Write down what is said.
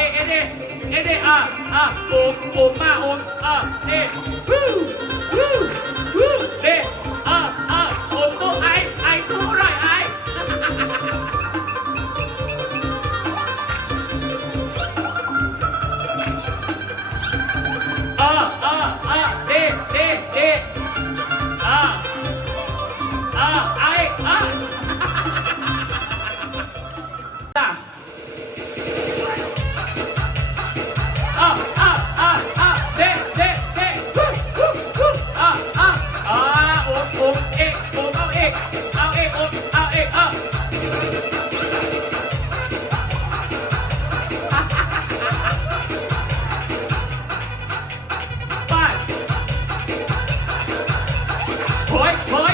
เอเอเดเอเดอะอะโอมโอมมาโอมอะเอวู้วู้วู้เดอะอะโอมสู้ไอไอสู้อน่อยไออะอะอะเดเดเดอะอะไออะ point, point.